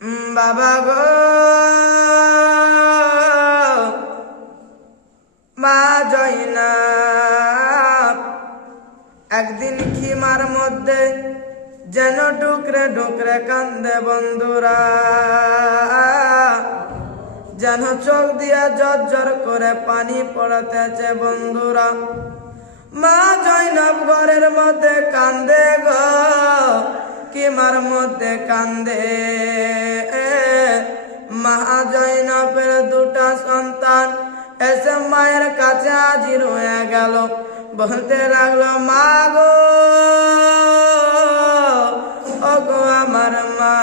বাবা গো মা জয়নাব একদিন খিমার মধ্যে যেন ডুকরে ডুকরে কান্দে বন্ধুরা, যেন চোখ দিয়া ঝরঝর করে পানি পড়তেছে বন্ধুরা। মা জয়নাব ঘরের মধ্যে কান্দে গো, খিমার মধ্যে কান্দে। মা জয়নাবের দুটা সন্তান এসে মায়ের কাছে হাজির হয়ে গেল, বলতে লাগলো মা গো, ও গো আমার মা,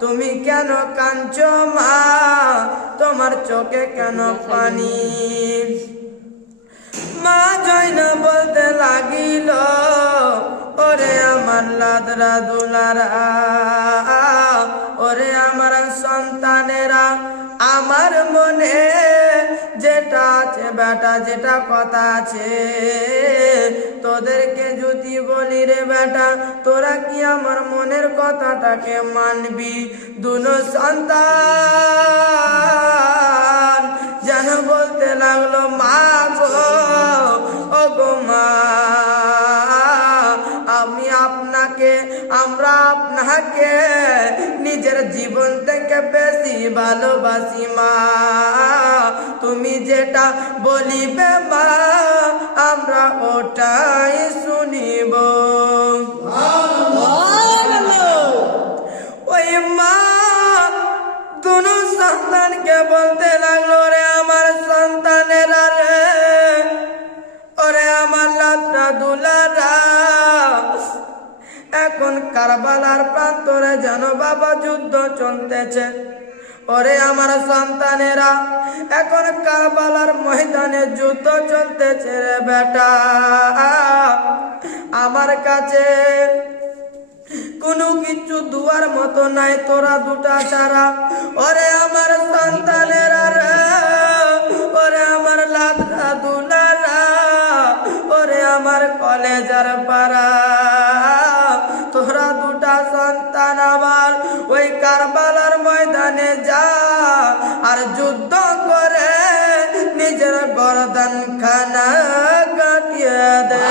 তুমি কেন কাঁদছো মা, তোমার চোখে কেন পানি? মা জয়নাব বলতে লাগিল, ওরে আমার লাদরা দুলারা, ওরে আমার সন্তানেরা, আমার মনে যেটা আছে বেটা, যেটা কথা আছে তোদেরকে যদি বলি রে বেটা, তোরা কি আমার মনের কথাটাকে মানবি? দুনো সন্তান যেন বলতে লাগলো মা গো, ও গো মা, আমরা আপনাকে নিজের জীবন থেকে বেশি ভালোবাসি মা, তুমি যেটা বলিবে মা আমরা ওটাই শুনিব। ওই মা দুনো সন্তানকে বলতে লাগলো, রে আমার সন্তানেরা রে, ওরে আমার লাদরা দুলারা, এখন কারবালার প্রান্তরে যেন বাবা যুদ্ধ চলতেছে। ওরে আমার সন্তানেরা, এখন কারবালার ময়দানে যুদ্ধ চলতেছে রে বেটা, আমার কাছে কোনো কিছু দুয়ার মতো নাই তোরা দুটা ছাড়া। ওরে আমার সন্তানেরা রে, ওরে আমার লাদরা দুলারা, ওরে আমার কলেজার পাড়া, তোরা দুটা সন্তান আমার ওই কারবালার ময়দানে যা, আর যুদ্ধ করে নিজের গর্দান খানা কাটিয়ে দে।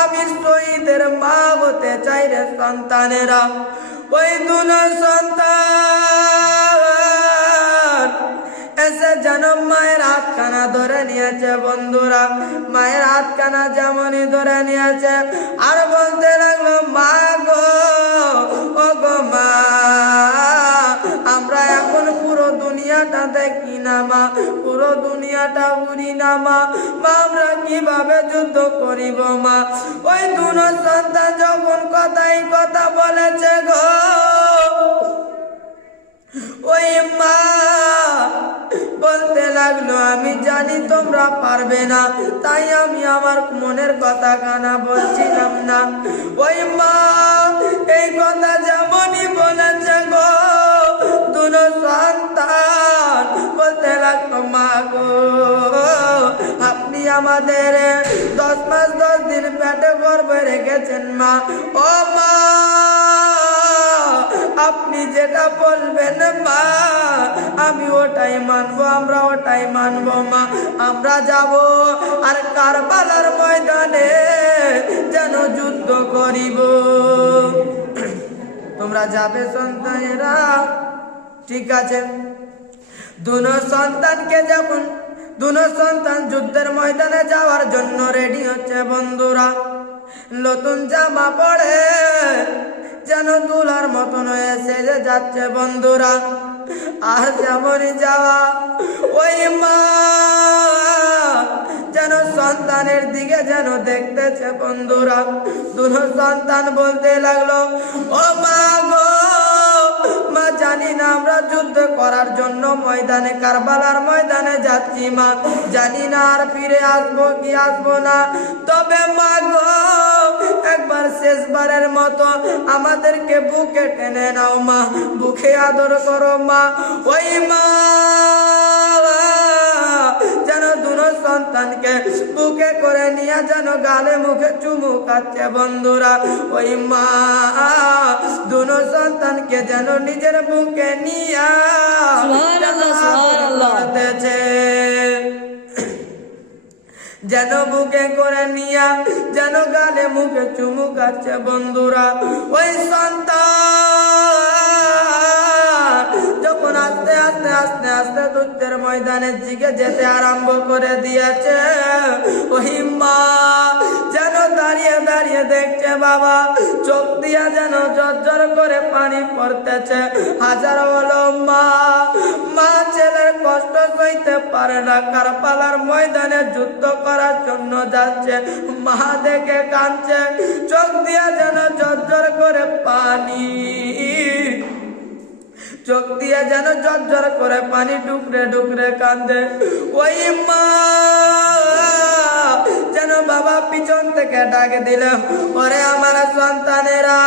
আমি শহীদের মা হতে চাই রে সন্তানেরা। ওই দুনো সন্তান এসে যেন মায়ের হাতখানা ধরে নিয়েছে বন্ধুরা, মায়ের হাতখানা যেমনই ধরে নিয়েছে আর বলতে লাগলো মা গো, ও গো মা, আমরা এখন পুরো দুনিয়াটা দেখি না মা, পুরো দুনিয়াটা উড়ি না মা, আমরা কিভাবে যুদ্ধ করিব মা? ওই দুনো সন্তান যখন কথাই কথা বলেছে গো, ওই মা বলতে লাগলো আমি জানি তোমরা পারবে না, তাই আমি আমার মনের কথা কানা বলছিলাম না। ওই মা এই কথা যেমনই বলেছে গো, দুনো সন্তান বলতে লাগলো মা গো, আপনি আমাদের 10 মাস 10 দিন পেটে গর্ভে রেখেছেন মা, ও মা আপনি যেটা বলবেন মা আমি ওটাই মানবো, আমরা ওটাই মানবো মা, আমরা যাব আর কারবালার ময়দানে যেন যুদ্ধ করিব। তোমরা যাবে সন্তানেরা? ঠিক আছে। দুনো সন্তানকে যখন দুনো সন্তান যুদ্ধের ময়দানে যাওয়ার জন্য রেডি হচ্ছে বন্ধুরা, নতুন জামা পড়ে যেন দুলার মতন হয়ে সেজে যাচ্ছে বন্ধুরা। আর যেমনই যাওয়া ওই মা যেন সন্তানের দিকে যেন দেখতেছে বন্ধুরা। দুনো সন্তান বলতে লাগলো, ও মা গো, মা জানি না আমরা যুদ্ধ করার জন্য ময়দানে কারবালার ময়দানে যাচ্ছি মা, জানি না আর ফিরে আসবো কি আসবো না, তবে মা গো একবার শেষবারের মতো আমাদেরকে বুকে টেনে নাও মা, বুকে আদর করো মা। ওই মা যেন দুনো সন্তানকে বুকে করে নিয়ে যেন গালে মুখে চুমু খাচ্ছে বন্ধুরা। ওই মা সন্তানকে যেন নিজের বুকে নিয়া করতেছে, যেন বুকে করে নিয়া যেন গালে মুখে চুমু খাচ্ছে। বন্ধুরা, ওই সন্তান যখন আস্তে আস্তে আস্তে আস্তে যুদ্ধের ময়দানের দিকে যেতে আরম্ভ করে দিয়েছে, ওই মা যেন দাঁড়িয়ে দাঁড়িয়ে দেখছে বাবা, চোখ দিয়া যেন ঝরঝর করে পানি পড়তেছে। হাজার হলো মা, মা ছেলের কষ্ট সইতে পারে না, কারবালার ময়দানে যুদ্ধ করার জন্য যাচ্ছে। মা দেখে কাঁদছে, চোখ দিয়া যেন ঝরঝর করে পানি, চোখ দিয়া যেন ঝরঝর করে পানি ডুকরে ডুকরে কান্দে। ওই মা যেন বাবা পিছন থেকে ডাক দিল, ওরে আমার সন্তানেরা,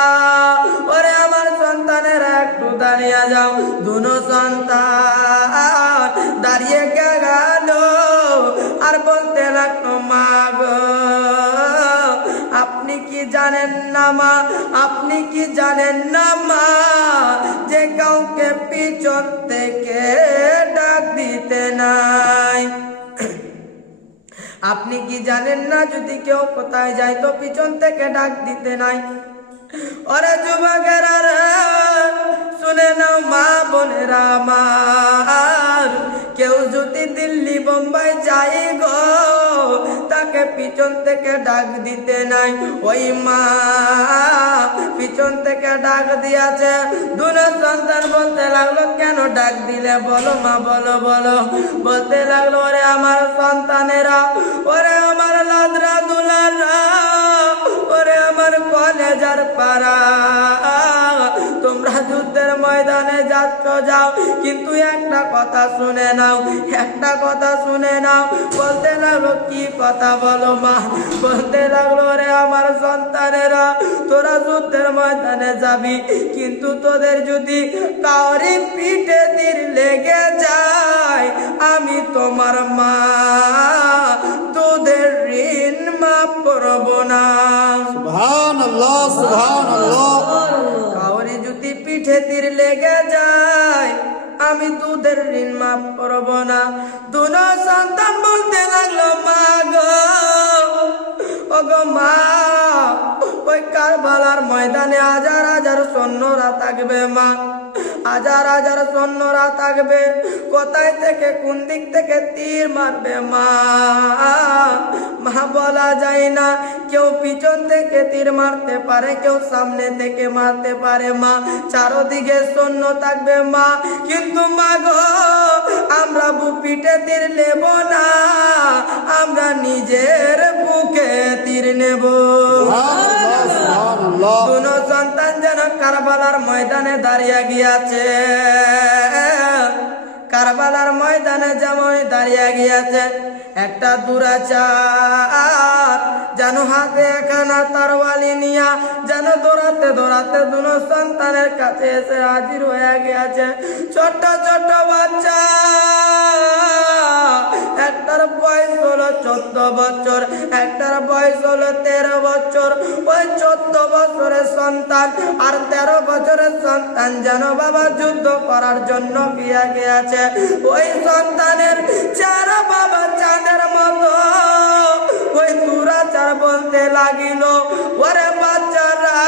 ওরে আমার সন্তানেরা একটু দাঁড়িয়ে যাও। দুনো সন্তান দাঁড়িয়ে গেল আর বলতে লাগলো, মা গো আপনি কি জানেন না মা, আপনি কি জানেন না মা, যে কাউকে পিছন থেকে ডাক দিতে নাই? আপনি কি জানেন না যদি কেউ কোথায় যায় তো পিছন থেকে ডাক দিতে নাই? ওরে যুবকেরা রে, শুনে নাও মা বোনেরা আমার, কেউ যদি দিল্লি বোম্বাই যাই গো, তাকে পিছন থেকে ডাক দিতে নাই। ওই মা পিছন থেকে ডাক দিয়েছে। দুনো সন্তান বলতে লাগলো, কেন ডাক দিলে বলো মা, বলো বলো। বলতে লাগলো, ওরে আমার সন্তানেরা, ওরে আমার লাদরা দুলারা, ওরে আমার কলেজার পাড়া, তোমরা যুদ্ধের ময়দানে যাচ্ছ যাও, কিন্তু একটা কথা শুনে নাও, একটা কথা শুনে নাও। বলতে লাগলো, কি কথা বলো মা? বলতে লাগলো, রে আমার সন্তানেরা, তোরা যুদ্ধের ময়দানে যাবি, কিন্তু তোদের যদি কাউরি পিঠে তীর লেগে যায়, আমি তোমার মা তোদের ঋণ মাফ করব না। সুবহানাল্লাহ, সুবহানাল্লাহ। কাউরি যদি পিঠে তীর লেগে যায়, আমি তোদের ঋণ মাফ করব না। দুনো সন্তান বলতে লাগলো, মা গো, ও গো মা, ওই কারবালার ময়দানে হাজার হাজার সৈন্যরা থাকবে মা, হাজার হাজার সৈন্যরা থাকবে। কোথায় থেকে কোন দিক থেকে তীর মারবে মা, মা বলা যায় না। কেউ পিছন থেকে তীর মারতে পারে, কেউ সামনে থেকে মারতে পারে মা। চারদিকে সৈন্য থাকবে মা, কিন্তু মা গো আমরা বুপিটে তীর নেব না, আমরা নিজের বুকে তীর নেব। দুনো সন্তান যেন কারবালার ময়দানে দাঁড়িয়ে গিয়াছে, কারবালার ময়দানে যেমন দাঁড়িয়ে গিয়াছে। একটা দুরাচার যেন হাতে একখানা তরবারি নিয়া যেন দৌড়াতে দৌড়াতে দুনো সন্তানের কাছে এসে হাজির হয়ে গিয়াছে। ছোট্ট ছোট্ট বাচ্চা, একটার বয়স হলো 14 বছর, একটার বয়স হলো 13 বছর। ওই 14 বছরের সন্তান আর 13 বছরের সন্তান যেন বাবা যুদ্ধ করার জন্য গিয়া গিয়াছে। ওই সন্তানের চেহারা বাবা চাঁদের মতো। ওই দুরাচার বলতে লাগিল, ওরে বাচ্চারা,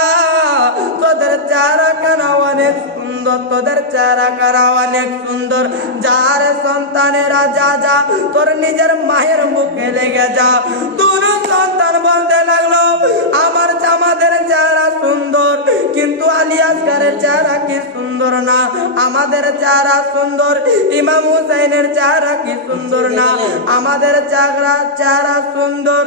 তোদের চেহারা কেন অনেক সুন্দর, তোদের চেহারা কারা অনেক সুন্দর। যার সন্তানেরা যা যা, তোর নিজের মায়ের মুখে লেগে যা। তোর সন্তান বলতে লাগলো, আমার জামাদের চেহারা সুন্দর, কিন্তু আলী আসগারের চেহারা কি সুন্দর না, আমাদের চেহারা সুন্দর, ইমাম হুসাইনের চেহারা কি সুন্দর না, আমাদের চেহারা সুন্দর,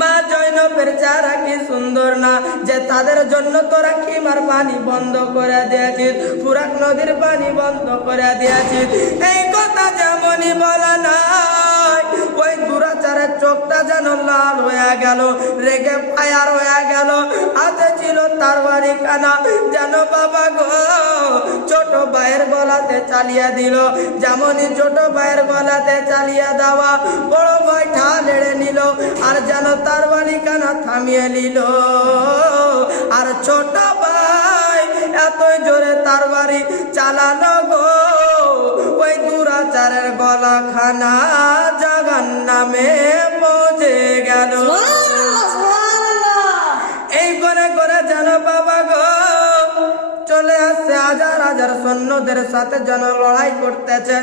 মা জৈনবের চেহারা কি সুন্দর না, যে তাদের জন্য তোরা খিমার পানি বন্ধ করে দিয়েছিস, ফুরাক নদীর পানি বন্ধ করে দিয়েছিস। এই কথা যেমনই বলা নাই, ওই দুরাচারের চোখটা যেন লাল হয়ে গেল, রেগে ফায়ার হয়ে গেল। হাতে ছিল তরবারি খানা, যেন বাবা গো ছোট ভাইয়ের গলাতে চালিয়ে দিল। যেমনই ছোট ভাইয়ের গলাতে চালিয়ে দেওয়া, বড় ভাই ঢাল এড়ে নিল আর যেন তরবারি খানা থামিয়ে নিল। আর ছোট ভাই তরবারি চালানো গো, ওই দুরাচারের গলাখানা জাহান্নামে পৌঁছে গেল। এই করে করে যেন বাবা গো চলে আসছে হাজার হাজার সৈন্যদের সাথে যেন লড়াই করতেছে।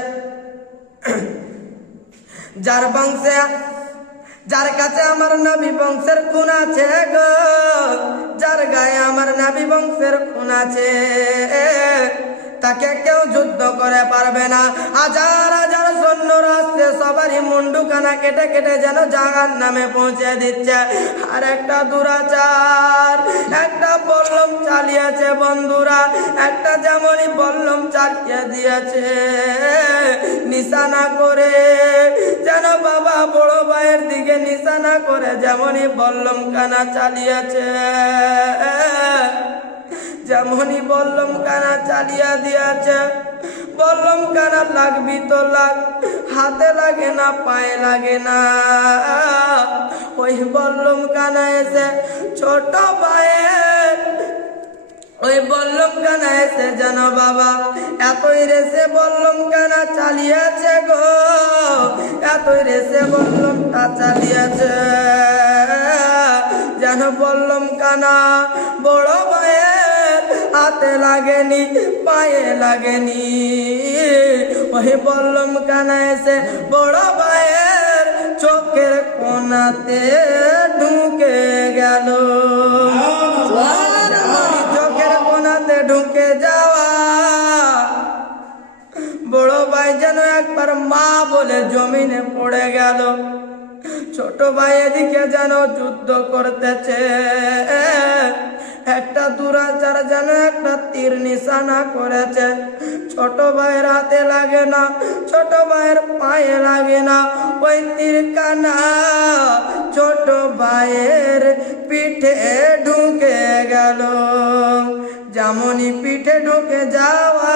যার বংশে, যার কাছে আমার নবী বংশের খুন আছে গো, যার গায়ে আমার নবী বংশের খুন আছে, তাকে কেউ যুদ্ধ করে পারবে না। হাজার হাজার সৈন্যরা আসছে, সবারই মুন্ডুখানা কেটে কেটে যেন জাহান্নামে পৌঁছে দিচ্ছে। আর একটা দুরাচার, একটা বল্লম চালিয়েছে বন্ধুরা, একটা যেমনই বল্লম চালিয়ে দিয়েছে নিশানা করে, যেন বাবা বড় ভাইয়ের দিকে নিশানা করে যেমনই বল্লম কানা চালিয়েছে, যেমনই বল্লম কানা চালিয়ে দিয়েছে। বল্লম কানা লাগবি তো লাগ, হাতে লাগে না পায়ে লাগে না। ওই বল্লম কানা এসে ছোট ভাইয়ের, ওই বল্লম কানা এসে যেন বাবা এতই রেসে বল্লম কানা চালিয়েছে গো, এতই রেসে বল্লমটা চালিয়েছে যেন বল্লম কানা বড় ভাইয়ের হাতে লাগেনি পায়ে লাগেনি। ওই বল্লম কানা এসে বড় ভাইয়ের চোখের কোনাতে ঢুকে গেল। চোখের কোনাতে ঢুকে যাওয়া বড় ভাই যেন একবার মা বলে জমিনে পড়ে গেল। ছোট ভাই এদিকে যেন যুদ্ধ করতেছে, একটা দুরাচার যেন একটা তীর নিশানা করেছে। ছোট ভাইয়ের হাতে লাগে না, ছোট ভাইয়ের পায়ে লাগে না, ওই তীর কানা ছোট ভাইয়ের পিঠে ঢুকে গেল। যেমনই পিঠে ঢুকে যাওয়া,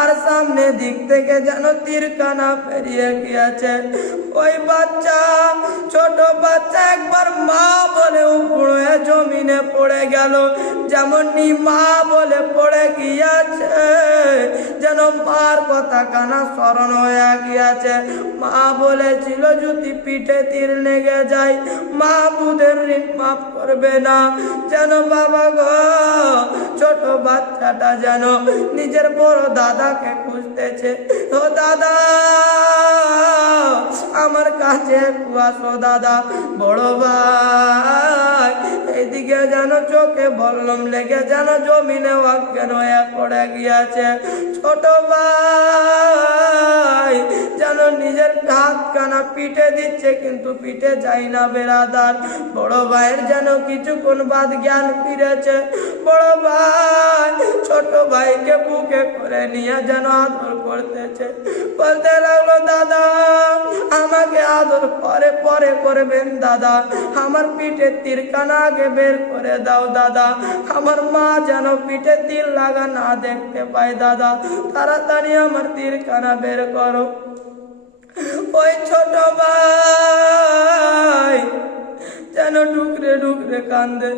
আর সামনে দিক থেকে যেন তীরখানা পেরিয়ে গিয়েছে। ওই বাচ্চা, ছোট বাচ্চা একবার মা বলে উপড়ে জমিনে পড়ে গেল। যেমনই মা বলে পড়ে গিয়েছে, যেন মার কথা কানা স্মরণ হয়ে গিয়েছে। মা বলেছিল যদি পিঠে তীর লেগে যায় মা বুদের ঋণ মাফ করবে না। যেন বাবা গো ছোট বাচ্চাটা যেন নিজের বড় দাদাকে খুঁজতেছে, ও দাদা আমার কাছে একটু আসো দাদা। বড় ভাই এইদিকে যেন চোখে বল্লম লেগে যেন জমিনে অজ্ঞান হয়ে পড়ে গিয়েছে। ছোট ভাই যেন নিজের হাত কানা পিঠে দিচ্ছে, কিন্তু পিঠে যাই না বেরাদার। বড় ভাইয়ের যেন কিছুক্ষণ বাদ জ্ঞান ফিরেছে। বড় ভাই ছোট ভাইকে বুকে করে নিয়ে যেন আদর করতেছে, বলতে লাগলো দাদা আমাকে আদর পরে পরে করবেন দাদা, আমার পিঠে তীরখানা আগে বের করে দাও দাদা, আমার মা যেন পিঠে তীর লাগা না দেখতে পায় দাদা, তাড়াতাড়ি আমার তীরখানা বের করো। ওই ছোট ভাই যেন ঢুকরে ঢুকরে কান্দে,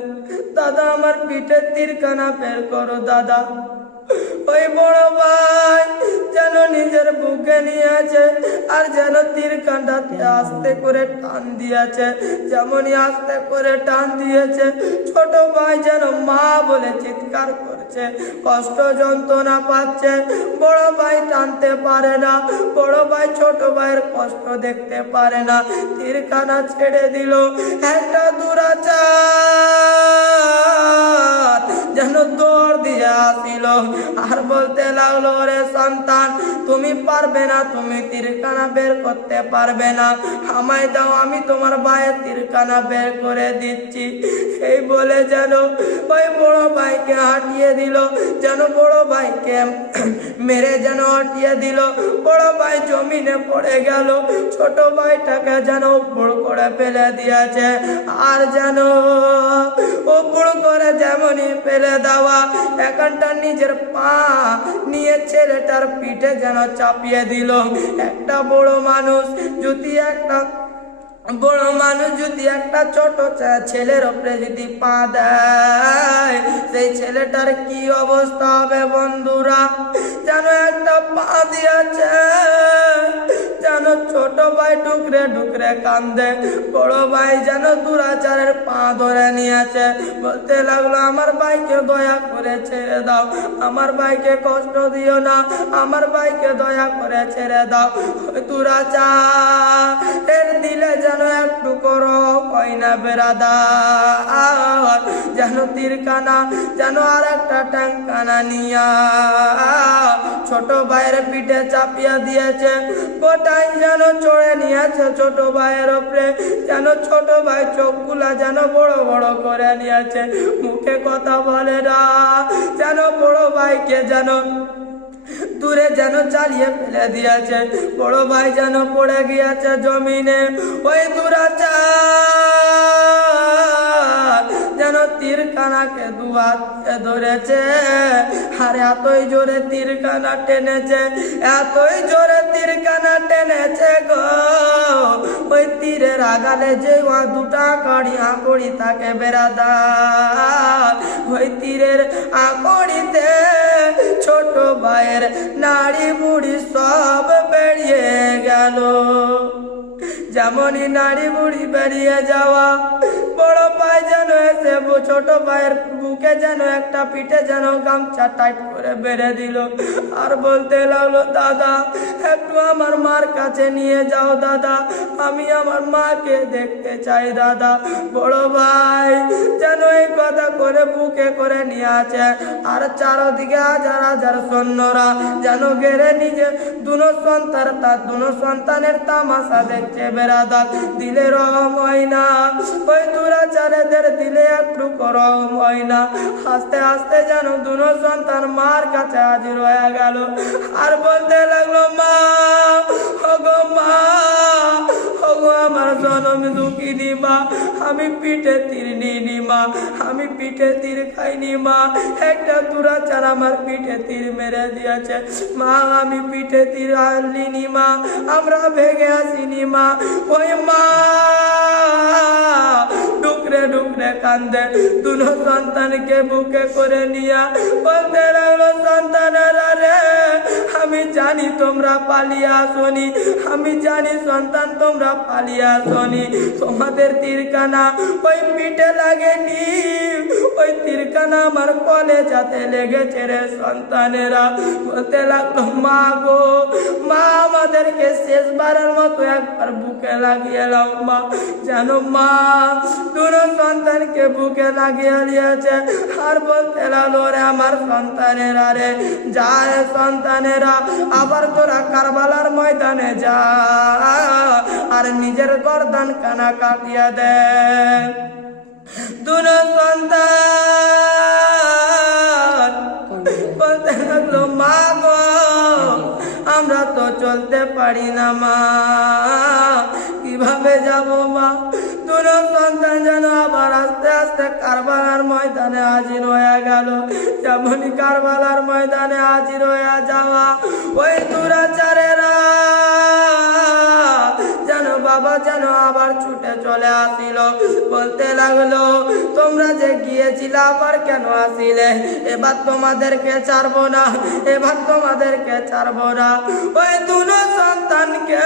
দাদা আমার পিঠে তীরখানা বের করো দাদা। ওই বড় ভাই যেন নিজের বুকে নিয়েছে, আর যেন তীরখানাতে আস্তে করে টান দিয়েছে। যেমনই আস্তে করে টান দিয়েছে, ছোট ভাই যেন মা বলে চিৎকার করছে, কষ্ট যন্ত্রণা পাচ্ছে। বড় ভাই টানতে পারে না, বড় ভাই ছোট ভাইয়ের কষ্ট দেখতে পারে না, তীরখানা ছেড়ে দিল। একটা দুরাচার যেন দৌড় দিয়ে আসিল, আর বলতে লাগলো রে সন্তান তুমি পারবে না, তুমি তীরখানা বের করতে পারবে না, আমায় দাও আমি তোমার ভাইয়ের তীরখানা বের করে দিচ্ছি। এই বলে যেন ওই বড় ভাইকে হাঁটিয়ে দিল, যেন বড় ভাইকে মেরে যেন হাঁটিয়ে দিল। বড় ভাই জমিনে পড়ে গেল, ছোট ভাইটাকে যেন উপর করে ফেলে দিয়েছে। আর যেন উপর করে যেমনই ফেলে দেওয়া, এখানটা নিজের পা নিয়ে ছেলেটার পিঠে যেন চাপিয়ে দিল। একটা বড় মানুষ যদি একটা ছোট ছেলের উপরে যদি পা দেয়, সেই ছেলেটার কি অবস্থা হবে বন্ধুরা? যেন একটা পা দিয়েছে, যেন ছোট ভাই ডুকরে ডুকরে কান্দে, বড় ভাই যেন দুরাচারের পা ধরে নিয়েছে, বলতে লাগলো আমার ভাইকে দয়া করে ছেড়ে দাও, আমার ভাইকে কষ্ট দিও না, আমার ভাইকে দয়া করে ছেড়ে দাও। দুরাচার দিলে যেন একটু করো হয় না বেরাদার, যেন তীরকানা যেন আর একটা ট্যাংকানা নিয়া ছোট ভাইয়ের পিঠে চাপিয়া দিয়েছে, গোটাই যেন চড়ে নিয়েছে ছোট ভাইয়ের উপরে, যেন ছোট ভাই চোখগুলা যেন বড় বড় করে নিয়েছে, মুখে কথা বলে না, যেন বড় ভাইকে যেন দূরে যেন চালিয়ে ফেলে দিয়েছে, বড় ভাই যেন পড়ে গিয়েছে জমিনে। ওই দুরাচার যেন তীরখানাকে দুহাতে ধরেছে, আর এতই জোরে তীরখানা টেনেছে, এতই জোরে তীরখানা টেনেছে গো, ওই তীরের আগালে যে দুটা আকড়ি থাকে বেরাদার, ওই তীরের আকড়িতে ছোট ভাইয়ের নাড়ি বুড়ি সব বেরিয়ে গেল। যেমনই নাড়ি বুড়ি বেরিয়ে যাওয়া, বড় ভাই যেন এসে ছোট ভাইয়ের বুকে যেন একটা পিঠে যেন গামছা টাইট করে বেঁধে দিল, আর বলতে লাগলো দাদা একটু আমার মার কাছে নিয়ে যাও দাদা, আমি আমার মাকে দেখতে চাই দাদা। বড় ভাই যেন এই কথা করে বুকে করে নিয়ে আছে, আর চারদিকে হাজার হাজার সৈন্যরা যেন ঘেরে নিজে দুনো সন্তানের তামাশা দেখছে বেরাদার। দিলে রহম হয় না, ওই দুরাচারেদের দিলে একটু রহম হয় না। আস্তে আস্তে যেন দুনো সন্তান মার কাছে হাজির হয়ে গেল, আর বলতে লাগলো মা, ওগো মা, ওগো আমার জনম দুঃখিনী মা, আমি পিঠে তীর নিইনি মা, আমি পিঠে তীর খাইনি মা, একটা দুরাচার আমার পিঠে তীর মেরে দিয়েছে মা, আমি পিঠে তীর আনলিনি মা, আমরা ভেগে আসিনি মা। ওই মা ডুকরে ডুকরে কান্দে, দুনো সন্তানকে বুকে করে নিয়া বলতে লাগলো সন্তানেরা রে, আমি জানি তোমরা পালিয়ে আসনি, আমি জানি সন্তান তোমরা পালিয়ে আসনি, তোমাদের তীরখানা ওই পিঠে লাগেনি, ওই তীরখানা আমার কলেজাতে লেগেছে রে সন্তানেরা। বলতে লাগলো মা গো, মা আমাদেরকে শেষবারের মতো একবার বুকে লাগিয়ে নাও মা, যেন মা দুনো সন্তানকে বুকে লাগিয়ে নিয়েছে, আর বলতে লাগলো রে আমার সন্তানেরা রে, যা রে সন্তানেরা, আবার তোরা কারবালার ময়দানে যা, আর নিজের গর্দান কানা কাটিয়ে দে। দুনো সন্তান বলতে লাগলো মা গো, আমরা তো চলতে পারি না মা, কিভাবে যাব মা? দুনো সন্তান যেন আবার আস্তে আস্তে কারবালার ময়দানে হাজির হয়ে গেল। যেমনই কারবালার ময়দানে হাজির হয়ে যাওয়া, ওই দুরাচারেরা যেন বাবা যেন আবার ছুটে চলে আসিল, বলতে লাগলো তোমরা যে গিয়েছিলে আবার কেন আসিলে? এবার তোমাদেরকে ছাড়বো না, এবার তোমাদেরকে ছাড়বো না। ওই দুনো সন্তানকে